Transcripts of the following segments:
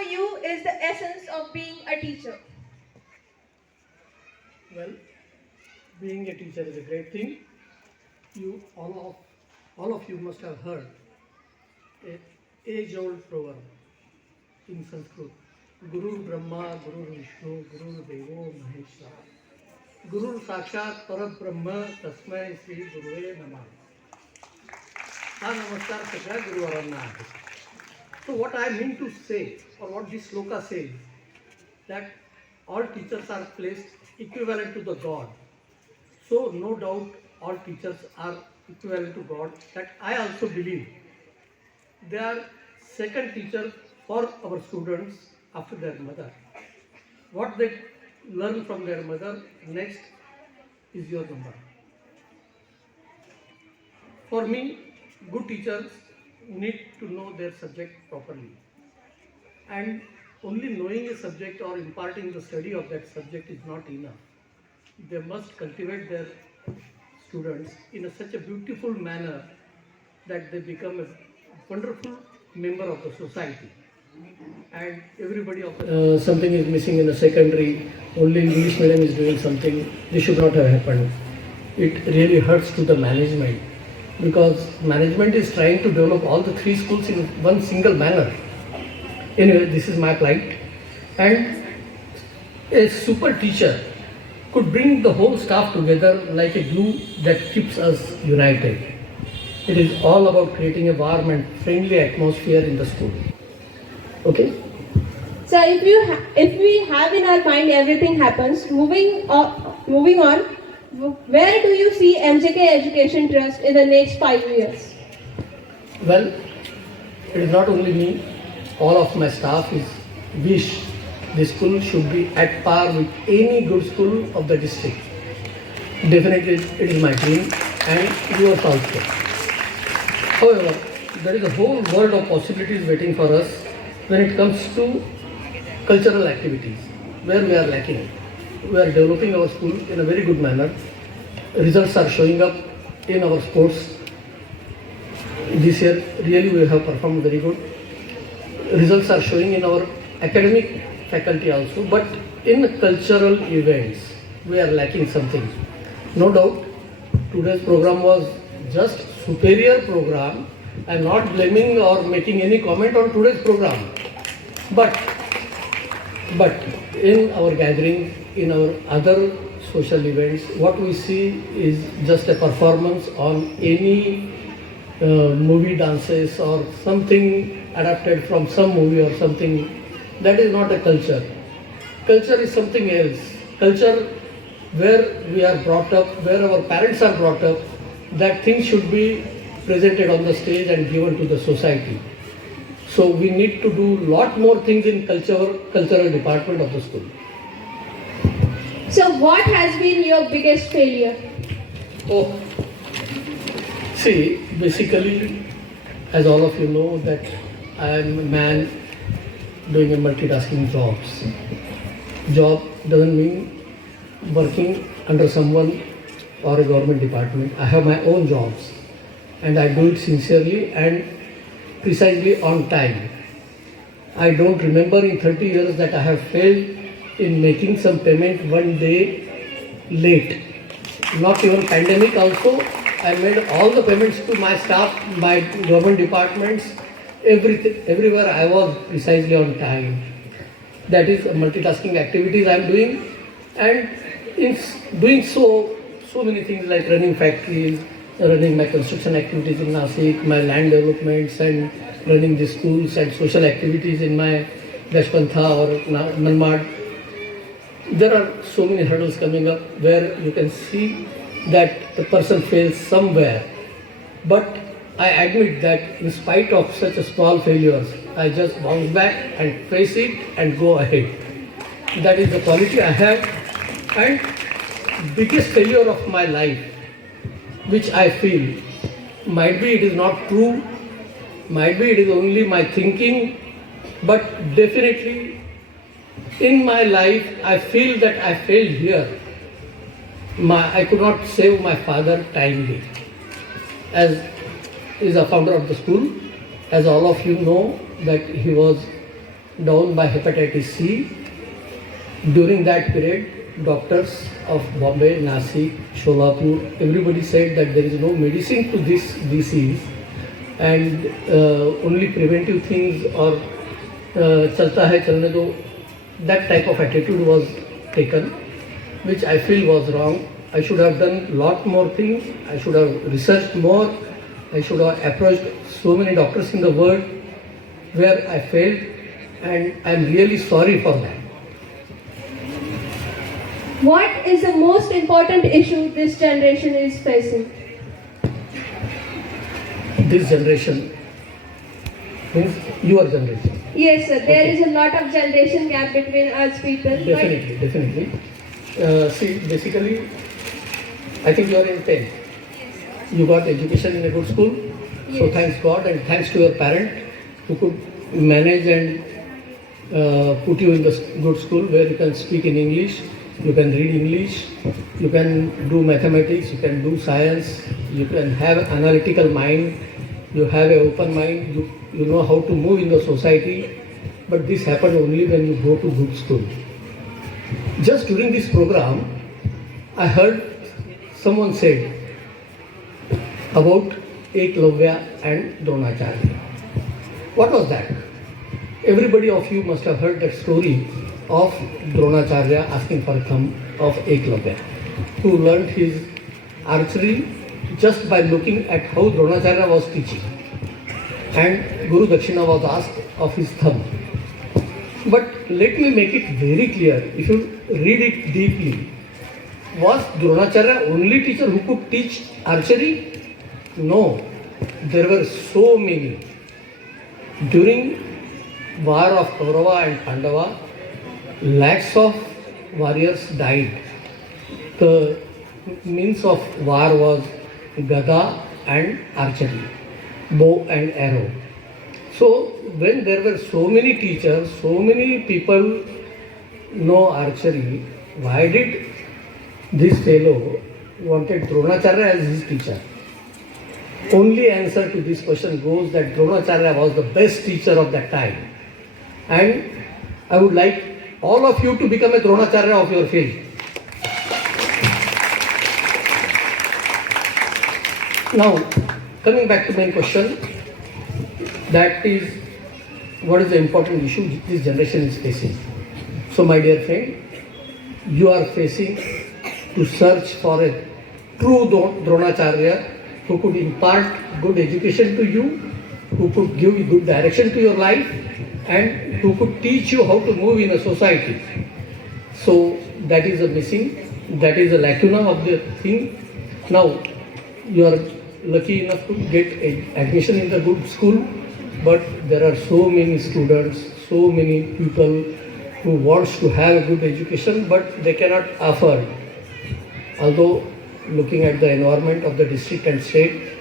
for you is the essence of being a teacher? Well, being a teacher is a great thing. You all of you must have heard a age-old proverb in Sanskrit. Guru Brahma, Guru Vishnu, Guru Devo Maheshwara. Guru Sakshat Parabrahma Tasmai Sri Guruve Namah. हा नमस्कार सगळ्या गुरुवारांना आहे. So what I mean to say, or what this sloka says, that all teachers are placed equivalent to the God. So no doubt all teachers are equivalent to God. That I also believe. They are second teachers for our students after their mother. What they learn from their mother next is your number. For me, good teachers need to know their subject properly, and only knowing a subject or imparting the study of that subject is not enough. They must cultivate their students in such a beautiful manner that they become a wonderful member of the society. And everybody of something is missing in a secondary, only English medium is doing something. This should not have happened. It really hurts to the management, because management is trying to develop all the three schools in one single manner. Anyway, this is my plight. And a super teacher could bring the whole staff together like a glue that keeps us united. It is all about creating a warm and friendly atmosphere in the school. Okay? So if we have in our mind everything happens, moving on, where do you see MJK Education Trust in the next 5 years? Well, it is not only me, all of my staff wish this school should be at par with any good school of the district. Definitely it is my dream and yours also. However, there is a whole world of possibilities waiting for us when it comes to cultural activities, where we are lacking. We are developing our school in a very good manner. Results are showing up in our sports. This year, really we have performed very good. Results are showing in our academic faculty also, but in cultural events, we are lacking something. No doubt, today's program was just superior program. I am not blaming or making any comment on today's program. But in our gathering, in our other social events, what we see is just a performance on any movie dances or something adapted from some movie or something. That is not a culture. Culture is something else. Culture where we are brought up, where our parents are brought up, that thing should be presented on the stage and given to the society. So we need to do lot more things in cultural department of the school. So what has been your biggest failure? Oh, see, basically, as all of you know, that I am a man doing a multitasking jobs. Job doesn't mean working under someone or a government department. I have my own jobs and I do it sincerely and precisely on time. I don't remember in 30 years that I have failed in making some payment one day late. Not even pandemic also, I made all the payments to my staff, my government departments, everywhere I was precisely on time. That is multitasking activities I am doing, and in doing so many things like running factories, running my construction activities in Nasik, my land developments, and running the schools and social activities in my Dashpantha or Manmad. There are so many hurdles coming up where you can see that the person fails somewhere. But I admit that in spite of such a small failures, I just bounce back and face it and go ahead. That is the quality I have. And biggest failure of my life, which I feel, might be it is not true, might be it is only my thinking, but definitely in my life I feel that I failed here. I could not save my father timely. As is a founder of the school, as all of you know, that he was down by hepatitis C. During that period, doctors of Bombay, Nasik, Sholapur, everybody said that there is no medicine to this disease and only preventive things or chalta hai chalne do, that type of attitude was taken, which I feel was wrong. I should have done lot more things. I should have researched more. I should have approached so many doctors in the world where I failed, and I am really sorry for that. What is the most important issue this generation is facing? This generation means your generation. Yes, sir. There Okay. is a lot of generation gap between us people. Definitely, definitely. See, basically, I think you are in 10th. You got education in a good school. So Yes. thanks God and thanks to your parent who could manage and put you in the good school where you can speak in English, you can read English, you can do mathematics, you can do science, you can have analytical mind, you have an open mind, you know how to move in the society. But this happened only when you go to good school. Just during this program, I heard someone said about Eklavya and Dronacharya. What was that? Everybody of you must have heard that story of Dronacharya asking for a thumb of Eklavya, who learned his archery just by looking at how Dronacharya was teaching. And Guru Dakshina was asked of his thumb. But let me make it very clear, if you read it deeply, was Dronacharya only teacher who could teach archery? No, there were so many. During war of Kaurava and Pandava, lakhs of warriors died. The means of war was gada and archery, bow and arrow. So when there were so many teachers, so many people know archery, why did this fellow wanted Dronacharya as his teacher? Only answer to this question goes that Dronacharya was the best teacher of that time. And I would like all of you to become a Dronacharya of your field. Now, coming back to my question, that is, what is the important issue this generation is facing? So my dear friend, you are facing to search for a true Dronacharya who could impart good education to you, who could give you good direction to your life, and who could teach you how to move in a society. So that is a missing, that is a lacuna of the thing. Now you are lucky enough to get admission in the good school, but there are so many students, so many people who wants to have a good education, but they cannot afford. Although looking at the environment of the district and state,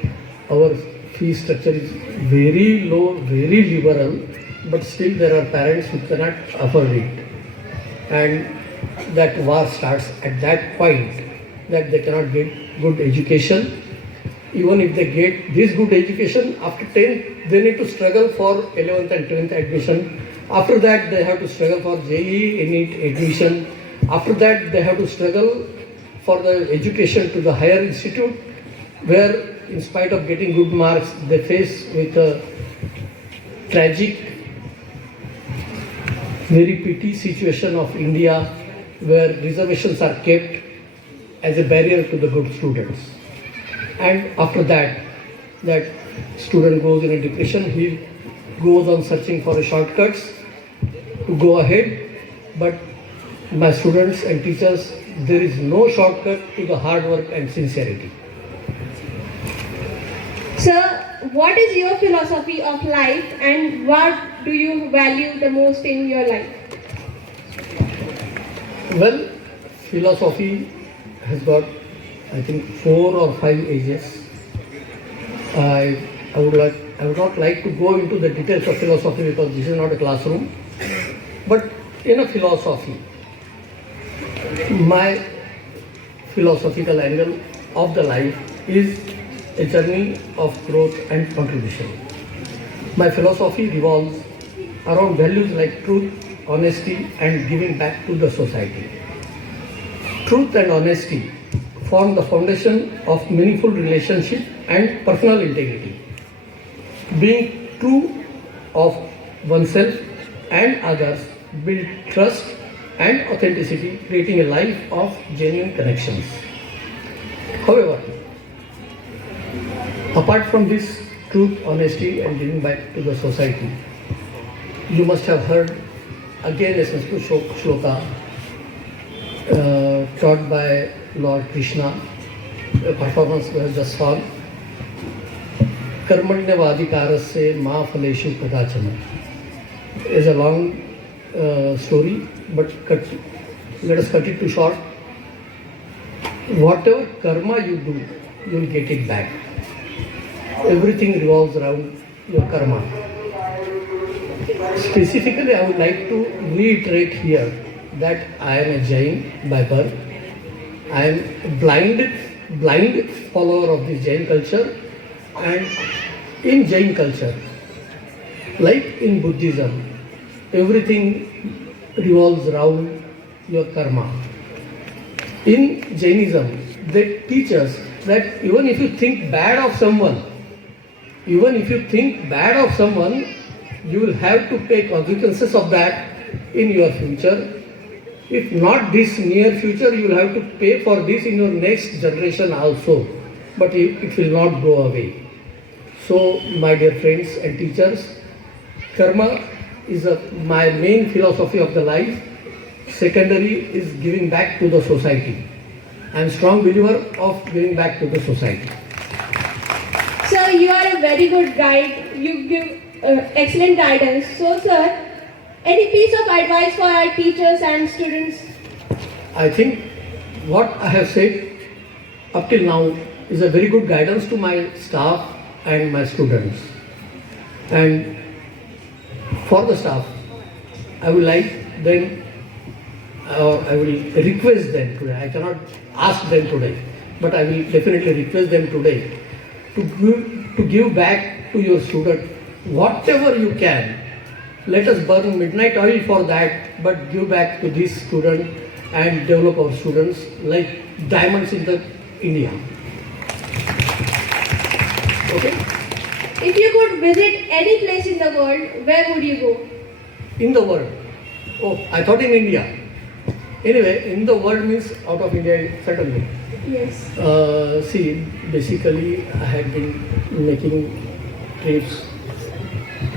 our fee structure is very low, very liberal, but still there are parents who cannot afford it. And that war starts at that point, that they cannot get good education. Even if they get this good education, after 10th, they need to struggle for 11th and 12th admission. After that, they have to struggle for JEE, NEET admission. After that, they have to struggle for the education to the higher institute, where in spite of getting good marks, they face with a tragic, very pity situation of India, where reservations are kept as a barrier to the good students. And after that, that student goes in a depression, he goes on searching for shortcuts to go ahead. But my students and teachers, there is no shortcut to the hard work and sincerity. Sir, what is your philosophy of life and what do you value the most in your life? Well, philosophy has got, I think, 4 or 5 ages. I would not like to go into the details of philosophy because this is not a classroom. But in a philosophy, my philosophical angle of the life is a journey of growth and contribution. My philosophy revolves around values like truth, honesty, and giving back to the society. Truth and honesty form the foundation of meaningful relationship and personal integrity. Being true of oneself and others build trust and authenticity, creating a life of genuine connections. However, apart from this truth, honesty, and giving back to the society, you must have heard again a Sanskrit shloka taught by Lord Krishna, a performance we have just saw. Karmanyavadikarasya ma phaleshu kadachana is a long story, but let us cut it to short. Whatever karma you do, you will get it back. Everything revolves around your karma. Specifically, I would like to reiterate here that I am a Jain by birth. I am a blind follower of the Jain culture, and in Jain culture, like in Buddhism, everything revolves around your karma. In Jainism, they teach us that even if you think bad of someone, you will have to pay consequences of that in your future. If not this near future, you will have to pay for this in your next generation also. But it will not go away. So, my dear friends and teachers, karma is my main philosophy of the life. Secondary is giving back to the society. I am a strong believer of giving back to the society. Sir, you are a very good guide. You give excellent guidance. So, sir, any piece of advice for our teachers and students? I think what I have said up till now is a very good guidance to my staff and my students. And for the staff, I would like them, or I will request them today. I cannot ask them today, but I will definitely request them today to give back to your student whatever you can. Let us burn midnight oil for that, but give back to this student and develop our students like diamonds in the India. Okay? If you could visit any place in the world, where would you go? In the world. Oh, I thought in India. Anyway, in the world means out of India, certainly. Yes. See, basically, I have been making trips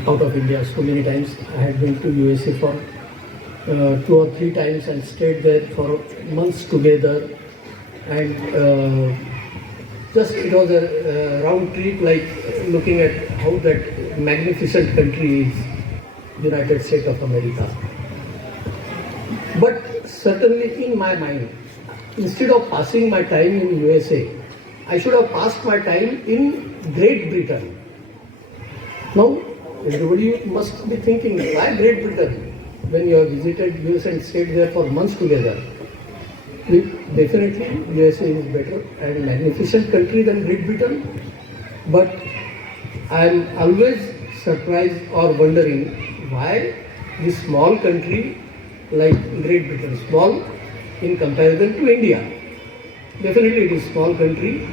out of India so many times. I had been to USA for 2 or 3 times and stayed there for months together. And just it was a round trip, like looking at how that magnificent country is, United States of America. But certainly in my mind, instead of passing my time in USA, I should have passed my time in Great Britain. Now, everybody must be thinking, why Great Britain? When you have visited US and stayed there for months together. Definitely, USA is better and magnificent country than Great Britain. But I am always surprised or wondering why this small country like Great Britain, small in comparison to India. Definitely it is small country.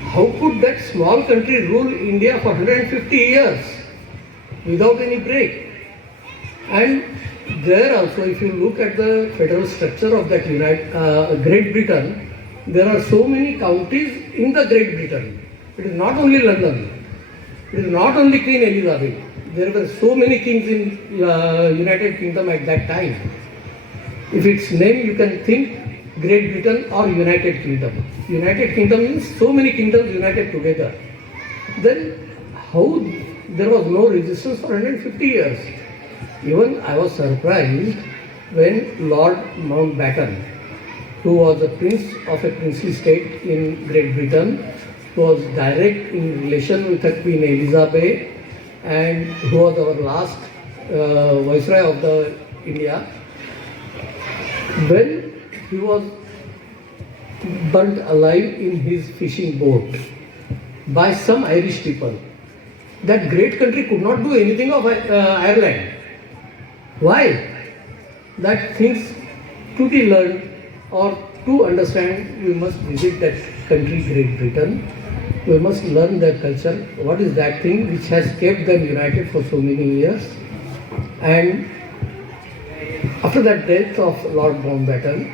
How could that small country rule India for 150 years without any break? And there also, if you look at the federal structure of that Great Britain, there are so many counties in the Great Britain. It is not only London. It is not only Queen Elizabeth. There were so many kings in United Kingdom at that time. If its name, you can think Great Britain or United Kingdom. United Kingdom means so many kingdoms united together. Then how there was no resistance for 150 years? Even I was surprised when Lord Mountbatten, who was a prince of a princely state in Great Britain, who was direct in relation with Queen Elizabeth and who was our last viceroy of the India, when he was burnt alive in his fishing boat by some Irish people. That great country could not do anything of Ireland. Why? That things to be learned or to understand, we must visit that country, Great Britain. We must learn their culture. What is that thing which has kept them united for so many years? And after that death of Lord Mountbatten,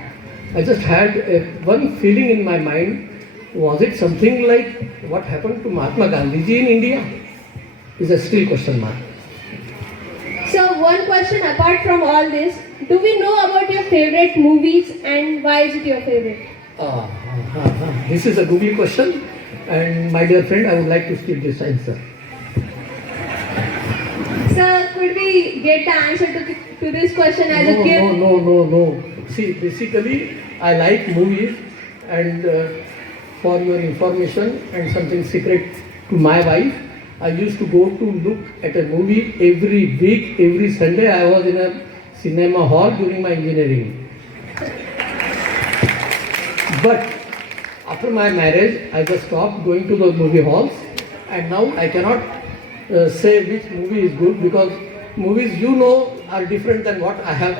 I just had one feeling in my mind. Was it something like what happened to Mahatma Gandhiji in India? Is a still question mark. So one question apart from all this, do we know about your favorite movies and why is it your favorite? This is a googly question, and my dear friend, I would like to skip this answer. Sir, could we get the answer to this question as a gift? No. See, basically, I like movies, and for your information and something secret to my wife, I used to go to look at a movie every week, every Sunday. I was in a cinema hall during my engineering. But after my marriage, I just stopped going to the movie halls, and now I cannot say which movie is good, because movies are different than what I have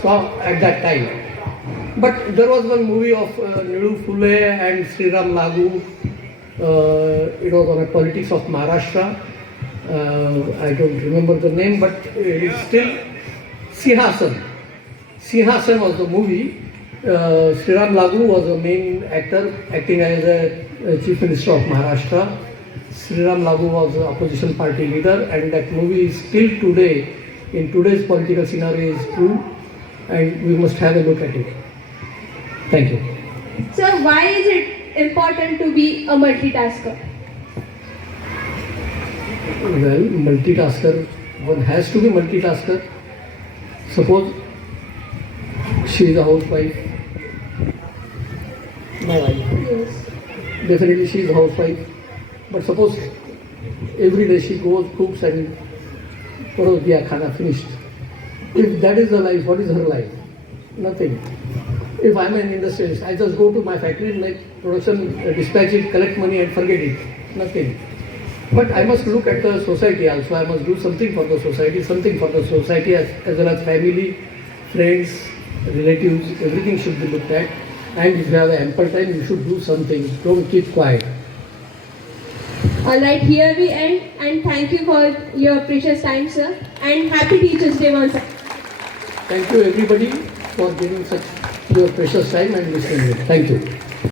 saw at that time. But there was one movie of Nidu Phule and Sriram Lagu. It was on a politics of Maharashtra. I don't remember the name, but it is still Sinhasan. Sinhasan was the movie. Sriram Lagu was the main actor, acting as a Chief Minister of Maharashtra. Sriram Lagu was the opposition party leader, and that movie is still today, in today's political scenario, is true, and we must have a look at it. Thank you. So why is it important to be a multitasker? Well, multitasker, one has to be multitasker. Suppose she is a housewife, my wife. Yes. Definitely she is a housewife. But suppose every day she goes, cooks and paros diya khana, finished. If that is the life, what is her life? Nothing. If I am an industrialist, I just go to my factory, make production, dispatch it, collect money and forget it. Nothing. But I must look at the society also. I must do something for the society as well as family, friends, relatives. Everything should be looked at. And if you have ample time, you should do something. Don't keep quiet. Alright, here we end, and thank you for your precious time, sir. And happy Teachers' Day once again. Thank you everybody for giving such your precious time and listening. Thank you.